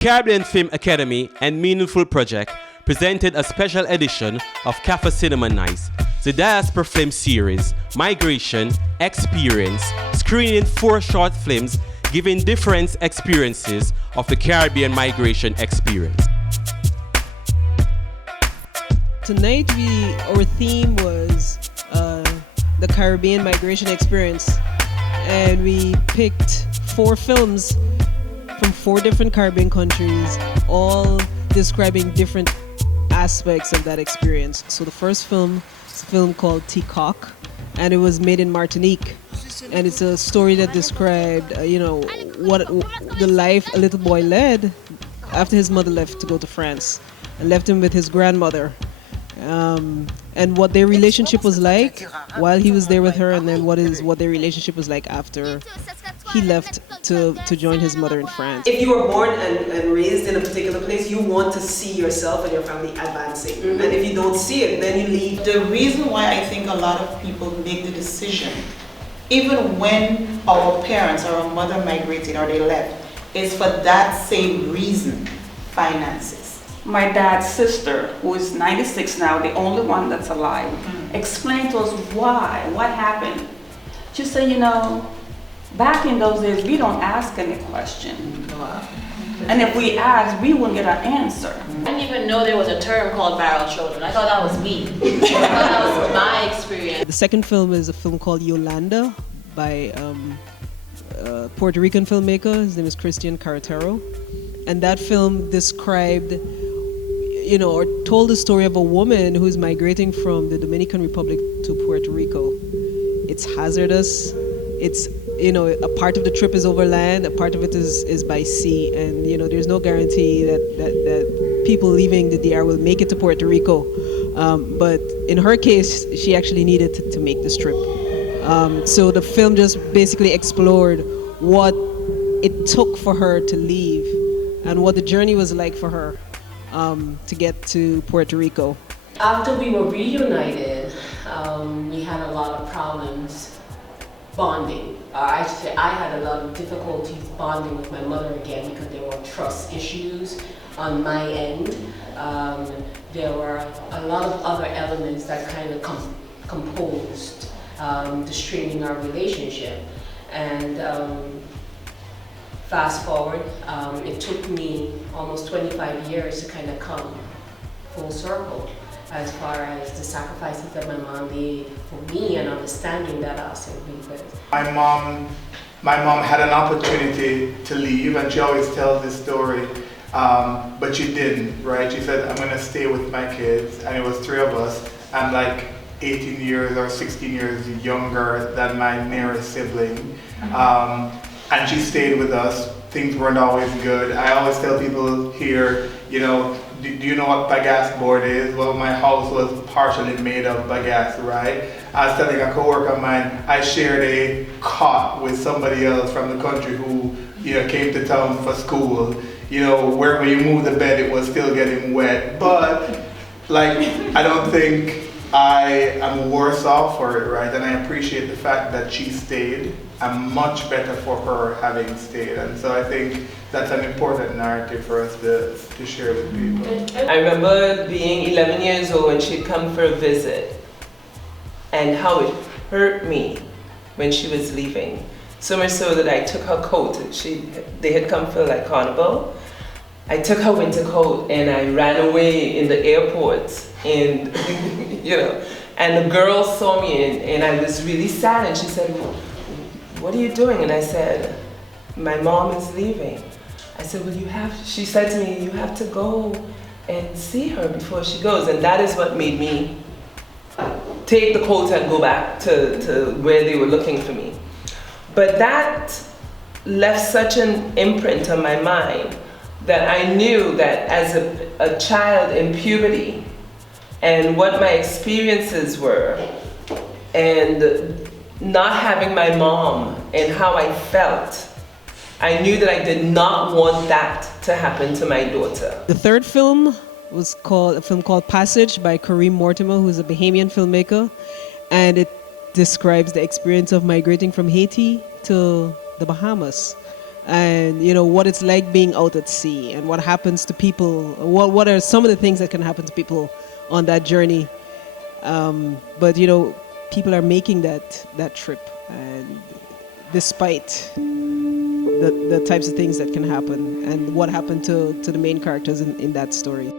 Caribbean Film Academy and Meaningful Project presented a special edition of CAFA Cinema Nights, the Diaspora film series, Migration, Experience, screening 4 short films giving different experiences of the Caribbean migration experience. Tonight our theme was the Caribbean migration experience, and we picked 4 films from 4 different Caribbean countries, all describing different aspects of that experience. So the first film is a film called Teacock, and it was made in Martinique, and it's a story that described what the life a little boy led after his mother left to go to France and left him with his grandmother, and what their relationship was like while he was there with her, and then what their relationship was like after he left to join his mother in France. If you were born and raised in a particular place, you want to see yourself and your family advancing. Mm-hmm. And if you don't see it, then you leave. The reason why I think a lot of people make the decision, even when our parents or our mother migrated or they left, is for that same reason, finances. My dad's sister, who is 96 now, the only one that's alive, explained to us why, what happened. She said, back in those days, we don't ask any question. And if we ask, we wouldn't get an answer. I didn't even know there was a term called barrel children. I thought that was me. I thought that was my experience. The second film is a film called Yolanda by a Puerto Rican filmmaker. His name is Christian Carretero. And that film described, or told the story of a woman who's migrating from the Dominican Republic to Puerto Rico. It's hazardous. It's, a part of the trip is overland, a part of it is by sea, and there's no guarantee that people leaving the DR will make it to Puerto Rico. But in her case, she actually needed to make this trip. So the film just basically explored what it took for her to leave and what the journey was like for her to get to Puerto Rico. After we were reunited, we had a lot of problems bonding. I should say I had a lot of difficulties bonding with my mother again because there were trust issues on my end. There were a lot of other elements that kind of composed the straining our relationship. And fast forward, it took me almost 25 years to kind of come full circle as far as the sacrifices that my mom made for me and understanding that also because my mom had an opportunity to leave, and she always tells this story, but she didn't, right? She said, I'm gonna stay with my kids, and it was 3 of us. I'm like 18 years or 16 years younger than my nearest sibling. And she stayed with us. Things weren't always good. I always tell people here, do you know what bagasse board is? Well, my house was partially made of bagasse, right? I was telling a coworker of mine, I shared a cot with somebody else from the country who, came to town for school. Where when you move the bed, it was still getting wet. But, I don't think I am worse off for it, right? And I appreciate the fact that she stayed. I'm much better for her having stayed. And so I think that's an important narrative for us to share with people. I remember being 11 years old when she'd come for a visit and how it hurt me when she was leaving. So much so that I took her coat. They had come for carnival. I took her winter coat and I ran away in the airport, and and the girl saw me and I was really sad, and she said, what are you doing? And I said, my mom is leaving. I said, she said to me, you have to go and see her before she goes. And that is what made me take the coat and go back to where they were looking for me. But that left such an imprint on my mind that I knew that as a child in puberty and what my experiences were, and not having my mom and how I felt, I knew that I did not want that to happen to my daughter. The third film was a film called Passage by Kareem Mortimer, who's a Bahamian filmmaker, and it describes the experience of migrating from Haiti to the Bahamas. and you know what it's like being out at sea and what happens to people. What are some of the things that can happen to people on that journey? But you know, people are making that trip, and despite the types of things that can happen, and what happened to the main characters in that story.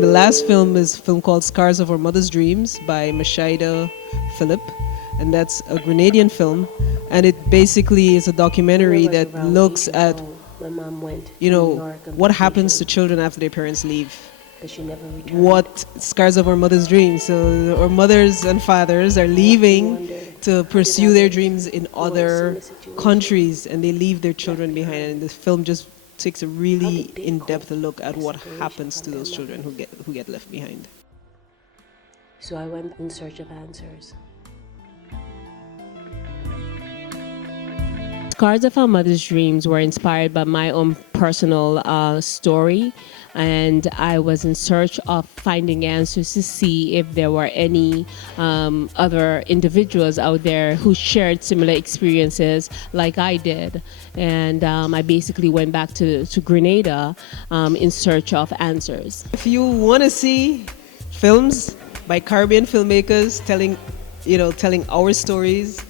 The last film is a film called Scars of Our Mother's Dreams by Mashaida Philip, and that's a Grenadian film, and it basically is a documentary that looks at, you know, what happens to children after their parents leave. What Scars of Our Mother's Dreams. So our mothers and fathers are leaving to pursue their dreams in other countries, and they leave their children behind, and the film just takes a really in-depth look at what happens to those children who get left behind. So I went in search of answers. Scars of Our Mother's Dreams were inspired by my own personal story, and I was in search of finding answers to see if there were any other individuals out there who shared similar experiences like I did. And I basically went back to Grenada in search of answers. If you want to see films by Caribbean filmmakers telling our stories,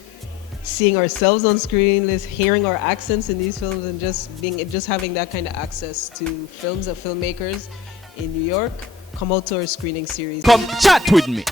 seeing ourselves on screen, hearing our accents in these films, and just having that kind of access to films of filmmakers in New York, come out to our screening series. Come chat with me.